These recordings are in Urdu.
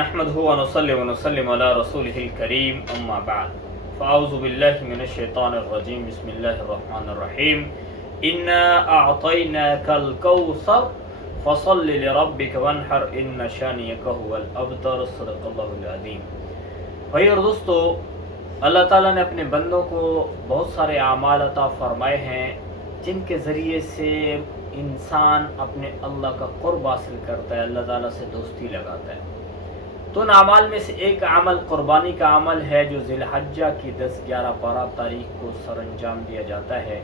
نحمده ونصلي ونسلم على رسوله الكريم اما بعد فاعوذ بالله من الشيطان الرجيم بسم الله الرحمن الرحيم انا اعطيناك الكوثر فصل لربك وانحر ان شانئك هو الابتر صدق اللہ العظیم۔ بھائی اور دوستو، اللہ تعالیٰ نے اپنے بندوں کو بہت سارے اعمال عطا فرمائے ہیں جن کے ذریعے سے انسان اپنے اللہ کا قرب حاصل کرتا ہے، اللہ تعالیٰ سے دوستی لگاتا ہے۔ تو ان اعمال میں سے ایک عمل قربانی کا عمل ہے جو ذی الحجہ کی 10، 11، 12 تاریخ کو سر انجام دیا جاتا ہے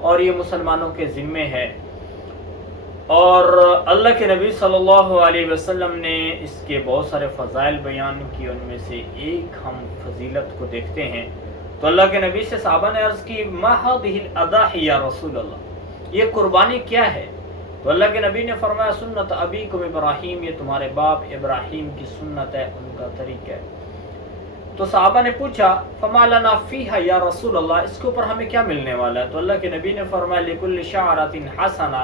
اور یہ مسلمانوں کے ذمے ہے، اور اللہ کے نبی صلی اللہ علیہ وسلم نے اس کے بہت سارے فضائل بیان کیے۔ ان میں سے ایک ہم فضیلت کو دیکھتے ہیں۔ تو اللہ کے نبی سے صحابہ نے عرض کی ما هذه الاضاحی یا رسول اللہ، یہ قربانی کیا ہے؟ تو اللہ کے نبی نے فرمایا سنت ابیکم ابراہیم، یہ تمہارے باپ ابراہیم کی سنت ہے، ان کا طریقہ ہے۔ تو صحابہ نے پوچھا فما لنا فیہا یا رسول اللہ، اس کے اوپر ہمیں کیا ملنے والا ہے؟ تو اللہ کے نبی نے فرمایا لکل شعرۃ حسنہ،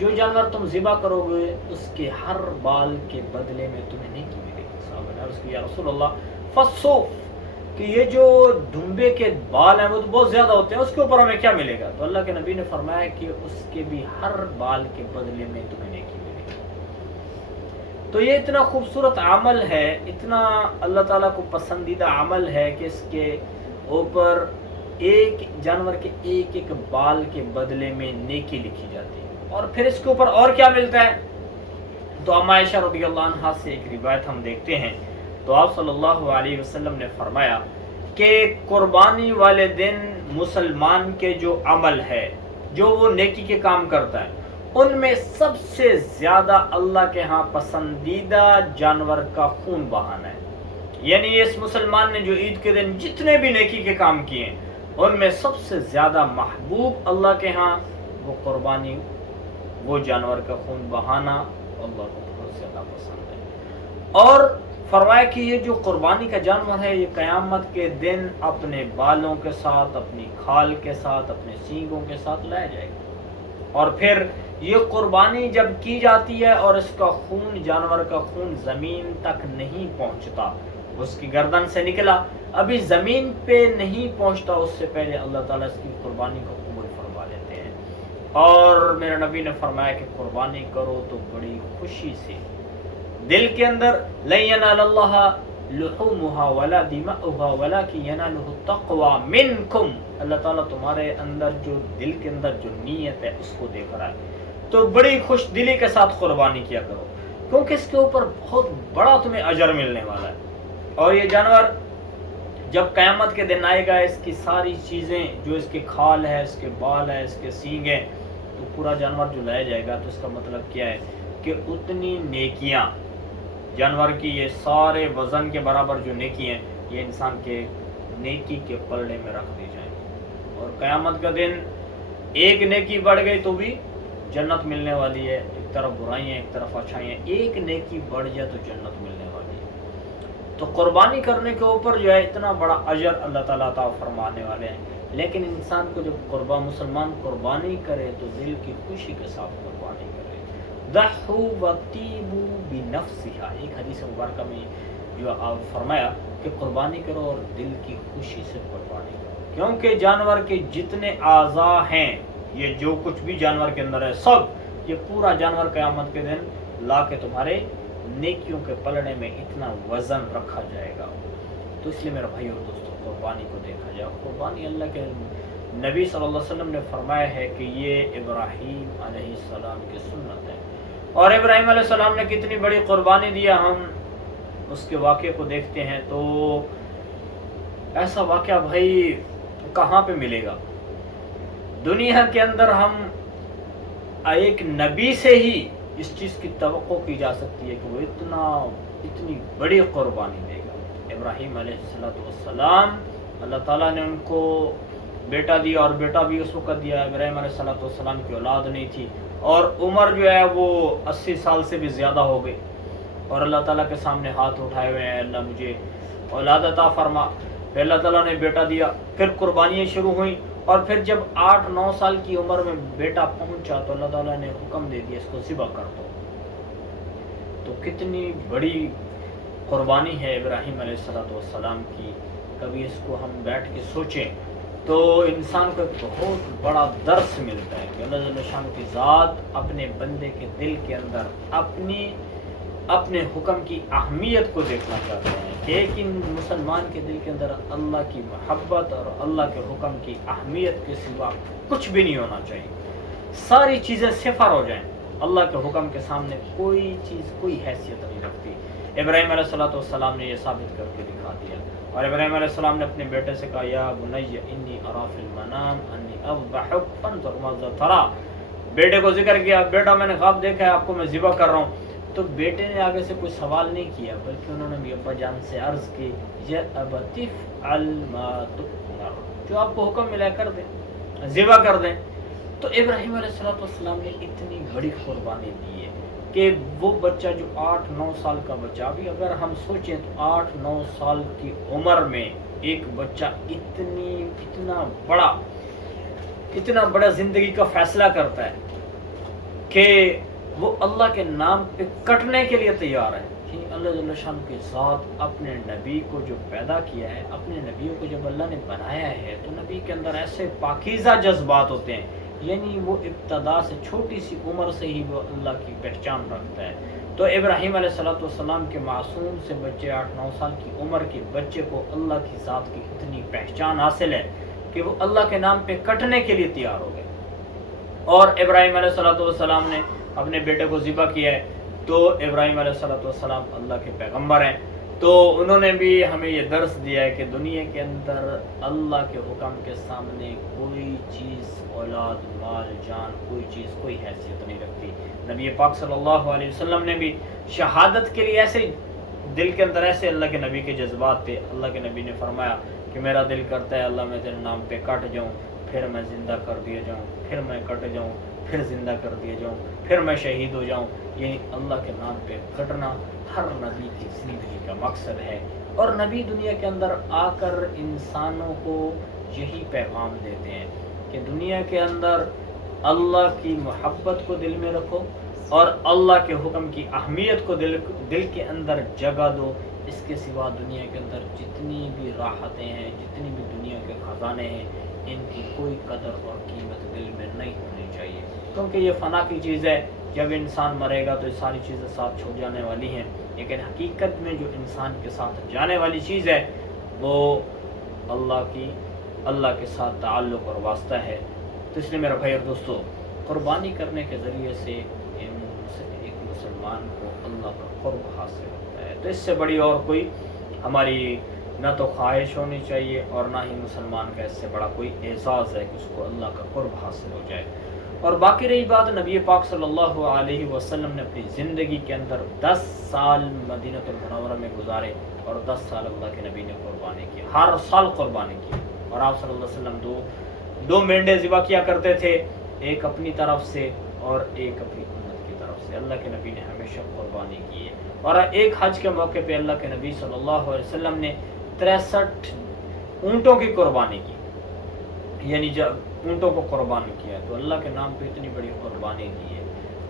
جو جانور تم ذبح کرو گے اس کے ہر بال کے بدلے میں تمہیں نیکی ملے گی۔ صحابہ نے عرض کیا یا رسول اللہ فالصوف، کہ یہ جو دمبے کے بال ہیں وہ تو بہت زیادہ ہوتے ہیں، اس کے اوپر ہمیں کیا ملے گا؟ تو اللہ کے نبی نے فرمایا کہ اس کے بھی ہر بال کے بدلے میں تمہیں نیکی ملے گی۔ تو یہ اتنا خوبصورت عمل ہے، اتنا اللہ تعالیٰ کو پسندیدہ عمل ہے کہ اس کے اوپر ایک جانور کے ایک ایک بال کے بدلے میں نیکی لکھی جاتی ہے۔ اور پھر اس کے اوپر اور کیا ملتا ہے؟ تو اما عائشہ رضی اللہ عنہا سے ایک روایت ہم دیکھتے ہیں، تو آپ صلی اللہ علیہ وسلم نے فرمایا کہ قربانی والے دن مسلمان کے جو عمل ہے، جو وہ نیکی کے کام کرتا ہے، ان میں سب سے زیادہ اللہ کے ہاں پسندیدہ جانور کا خون بہانا ہے۔ یعنی اس مسلمان نے جو عید کے دن جتنے بھی نیکی کے کام کیے ہیں، ان میں سب سے زیادہ محبوب اللہ کے ہاں وہ قربانی، وہ جانور کا خون بہانا اللہ کو بہت زیادہ پسند ہے۔ اور فرمایا کہ یہ جو قربانی کا جانور ہے یہ قیامت کے دن اپنے بالوں کے ساتھ، اپنی کھال کے ساتھ، اپنے سینگوں کے ساتھ لایا جائے گا، اور پھر یہ قربانی جب کی جاتی ہے اور اس کا خون، جانور کا خون زمین تک نہیں پہنچتا، اس کی گردن سے نکلا ابھی زمین پہ نہیں پہنچتا، اس سے پہلے اللہ تعالیٰ اس کی قربانی کو قبول فرما لیتے ہیں۔ اور میرے نبی نے فرمایا کہ قربانی کرو تو بڑی خوشی سے، دل کے اندر لن ینال اللہ لحومها ولا دماؤها ولکن ینالہ التقوی منکم، اللہ تعالیٰ تمہارے اندر جو دل کے اندر جو نیت ہے اس کو دیکھ رہا ہے۔ تو بڑی خوش دلی کے ساتھ قربانی کیا کرو، کیونکہ اس کے اوپر بہت بڑا تمہیں اجر ملنے والا ہے۔ اور یہ جانور جب قیامت کے دن آئے گا، اس کی ساری چیزیں، جو اس کے کھال ہے، اس کے بال ہے، اس کے سینگ ہیں، تو پورا جانور جو لایا جائے گا، تو اس کا مطلب کیا ہے کہ اتنی نیکیاں جانور کی، یہ سارے وزن کے برابر جو نیکی ہیں، یہ انسان کے نیکی کے پلڑے میں رکھ دی جائیں گی۔ اور قیامت کا دن ایک نیکی بڑھ گئی تو بھی جنت ملنے والی ہے، ایک طرف برائیاں ایک طرف اچھائیاں، ایک نیکی بڑھ جائے تو جنت ملنے والی ہے۔ تو قربانی کرنے کے اوپر جو ہے اتنا بڑا اجر اللہ تعالیٰ عطا فرمانے والے ہیں۔ لیکن انسان کو جب مسلمان قربانی کرے تو دل کی خوشی کے ساتھ قربانی کرے۔ ضحوا وطیبوا بنفسها، ایک حدیث مبارکہ میں جو آپ فرمایا کہ قربانی کرو اور دل کی خوشی سے قربانی کرو، کیونکہ جانور کے جتنے اعضاء ہیں، یہ جو کچھ بھی جانور کے اندر ہے سب، یہ پورا جانور قیامت کے دن لا کے تمہارے نیکیوں کے پلڑے میں اتنا وزن رکھا جائے گا۔ تو اس لیے میرا بھائی اور دوستو، قربانی کو دیکھا جائے۔ قربانی اللہ کے نبی صلی اللہ علیہ وسلم نے فرمایا ہے کہ یہ ابراہیم علیہ السلام کی سنت ہے، اور ابراہیم علیہ السلام نے کتنی بڑی قربانی دیا، ہم اس کے واقعے کو دیکھتے ہیں۔ تو ایسا واقعہ بھائی کہاں پہ ملے گا؟ دنیا کے اندر ہم ایک نبی سے ہی اس چیز کی توقع کی جا سکتی ہے کہ وہ اتنی بڑی قربانی دے گا۔ ابراہیم علیہ السلام، اللہ تعالیٰ نے ان کو بیٹا دیا، اور بیٹا بھی اس وقت دیا، ابراہیم علیہ السلام کی اولاد نہیں تھی، اور عمر جو ہے وہ 80 سال سے بھی زیادہ ہو گئی، اور اللہ تعالیٰ کے سامنے ہاتھ اٹھائے ہوئے ہیں، اللہ مجھے اولاد عطا فرما۔ پھر اللہ تعالیٰ نے بیٹا دیا، پھر قربانیاں شروع ہوئیں، اور پھر جب 8-9 سال کی عمر میں بیٹا پہنچا تو اللہ تعالیٰ نے حکم دے دیا اس کو ذبح کر دو۔ تو کتنی بڑی قربانی ہے ابراہیم علیہ السلام کی، کبھی اس کو ہم بیٹھ کے سوچیں تو انسان کو ایک بہت بڑا درس ملتا ہے کہ اللہ جل شانہ کی ذات اپنے بندے کے دل کے اندر اپنے حکم کی اہمیت کو دیکھنا چاہتے ہیں کہ ایک مسلمان کے دل کے اندر اللہ کی محبت اور اللہ کے حکم کی اہمیت کے سوا کچھ بھی نہیں ہونا چاہیے، ساری چیزیں صفر ہو جائیں، اللہ کے حکم کے سامنے کوئی چیز کوئی حیثیت نہیں رکھتی۔ ابراہیم علیہ السلام نے یہ ثابت کر کے دکھا دیا، اور ابراہیم علیہ السلام نے اپنے بیٹے سے کہا یا بنی انی اری فی المنام انی اذبحک فانظر ماذا تری، بیٹے کو ذکر کیا، بیٹا میں نے خواب دیکھا ہے، آپ کو میں ذبح کر رہا ہوں۔ تو بیٹے نے آگے سے کوئی سوال نہیں کیا، بلکہ انہوں نے بھی ابا جان سے عرض کی یا ابت افعل ما تؤمر، جو آپ کو حکم ملا کر دیں، ذبح کر دیں۔ تو ابراہیم علیہ السلام نے اتنی بڑی قربانی دی ہے کہ وہ بچہ جو 8-9 سال کا بچہ، بھی اگر ہم سوچیں تو 8-9 سال کی عمر میں ایک بچہ اتنا بڑا زندگی کا فیصلہ کرتا ہے کہ وہ اللہ کے نام پہ کٹنے کے لیے تیار ہے۔ یعنی اللہ جل شانہ کی ذات اپنے نبی کو جو پیدا کیا ہے، اپنے نبیوں کو جب اللہ نے بنایا ہے تو نبی کے اندر ایسے پاکیزہ جذبات ہوتے ہیں، یعنی وہ ابتدا سے چھوٹی سی عمر سے ہی وہ اللہ کی پہچان رکھتا ہے۔ تو ابراہیم علیہ السلام کے معصوم سے بچے 8-9 سال کی عمر کے بچے کو اللہ کی ذات کی اتنی پہچان حاصل ہے کہ وہ اللہ کے نام پہ کٹنے کے لیے تیار ہو گئے۔ اور ابراہیم علیہ السلام نے اپنے بیٹے کو ذبح کیا ہے، تو ابراہیم علیہ السلام اللہ کے پیغمبر ہیں، تو انہوں نے بھی ہمیں یہ درس دیا ہے کہ دنیا کے اندر اللہ کے حکم کے سامنے کوئی چیز، اولاد، مال، جان، کوئی چیز کوئی حیثیت نہیں رکھتی۔ نبی پاک صلی اللہ علیہ وسلم نے بھی شہادت کے لیے ایسے دل کے اندر ایسے اللہ کے نبی کے جذبات تھے، اللہ کے نبی نے فرمایا کہ میرا دل کرتا ہے اللہ میں تیرے نام پہ کٹ جاؤں، پھر میں زندہ کر دیا جاؤں، پھر میں کٹ جاؤں، پھر زندہ کر دیا جاؤں، پھر میں شہید ہو جاؤں۔ یعنی اللہ کے نام پہ کٹنا ہر نبی کی زندگی کا مقصد ہے، اور نبی دنیا کے اندر آ کر انسانوں کو یہی پیغام دیتے ہیں کہ دنیا کے اندر اللہ کی محبت کو دل میں رکھو اور اللہ کے حکم کی اہمیت کو دل کے اندر جگہ دو۔ اس کے سوا دنیا کے اندر جتنی بھی راحتیں ہیں، جتنی بھی دنیا کے خزانے ہیں، ان کی کوئی قدر اور قیمت دل میں نہیں ہونی چاہیے، کیونکہ یہ فنا کی چیز ہے، جب انسان مرے گا تو یہ ساری چیزیں ساتھ چھوڑ جانے والی ہیں، لیکن حقیقت میں جو انسان کے ساتھ جانے والی چیز ہے وہ اللہ کے ساتھ تعلق اور واسطہ ہے۔ تو اس لیے میرا بھائی اور دوستو، قربانی کرنے کے ذریعے سے ایک مسلمان کو اللہ کا قرب حاصل ہوتا ہے، تو اس سے بڑی اور کوئی ہماری نہ تو خواہش ہونی چاہیے اور نہ ہی مسلمان کا اس سے بڑا کوئی اعزاز ہے کہ اس کو اللہ کا قرب حاصل ہو جائے۔ اور باقی رہی بات، نبی پاک صلی اللہ علیہ وسلم نے اپنی زندگی کے اندر 10 سال مدینہ المنورہ میں گزارے، اور 10 سال اللہ کے نبی نے قربانی کی، ہر سال قربانی کی، اور آپ صلی اللہ علیہ وسلم دو مینڈے ذبح کیا کرتے تھے، ایک اپنی طرف سے اور ایک اپنی امت کی طرف سے۔ اللہ کے نبی نے ہمیشہ قربانی کی ہے، اور ایک حج کے موقع پہ اللہ کے نبی صلی اللہ علیہ وسلم نے 63 اونٹوں کی قربانی کی، یعنی جب اونٹوں کو قربانی کیا تو اللہ کے نام پہ اتنی بڑی قربانی دی ہے۔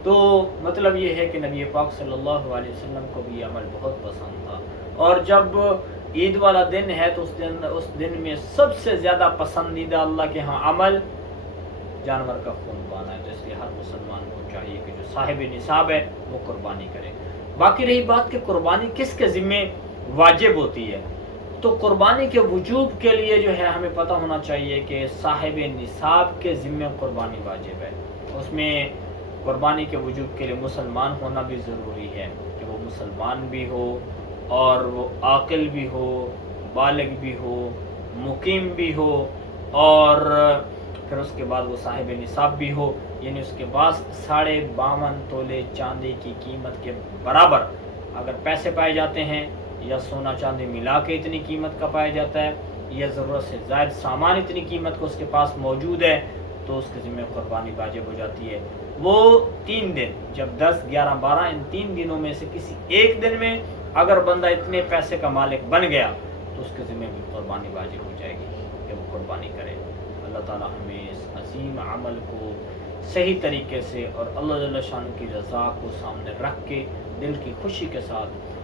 تو مطلب یہ ہے کہ نبی پاک صلی اللہ علیہ وسلم کو بھی یہ عمل بہت پسند تھا، اور جب عید والا دن ہے تو اس دن میں سب سے زیادہ پسندیدہ اللہ کے ہاں عمل جانور کا خون پانا ہے، تو اس لیے ہر مسلمان کو چاہیے کہ جو صاحب نصاب ہے وہ قربانی کرے۔ باقی رہی بات کہ قربانی کس کے ذمے واجب ہوتی ہے، تو قربانی کے وجوب کے لیے جو ہے ہمیں پتہ ہونا چاہیے کہ صاحب نصاب کے ذمے قربانی واجب ہے۔ اس میں قربانی کے وجوب کے لیے مسلمان ہونا بھی ضروری ہے، کہ وہ مسلمان بھی ہو اور وہ عاقل بھی ہو، بالغ بھی ہو، مقیم بھی ہو، اور پھر اس کے بعد وہ صاحب نصاب بھی ہو، یعنی اس کے پاس 52.5 تولے چاندی کی قیمت کے برابر اگر پیسے پائے جاتے ہیں، یا سونا چاندی ملا کے اتنی قیمت کا پایا جاتا ہے، یا ضرورت سے زائد سامان اتنی قیمت کو اس کے پاس موجود ہے، تو اس کے ذمہ قربانی واجب ہو جاتی ہے۔ وہ 3 دن، جب 10، 11، 12 ان 3 دنوں میں سے کسی ایک دن میں اگر بندہ اتنے پیسے کا مالک بن گیا تو اس کے ذمہ بھی قربانی واجب ہو جائے گی کہ وہ قربانی کرے۔ اللہ تعالیٰ ہمیں اس عظیم عمل کو صحیح طریقے سے اور اللہ جل شانہ کی رضا کو سامنے رکھ کے دل کی خوشی کے ساتھ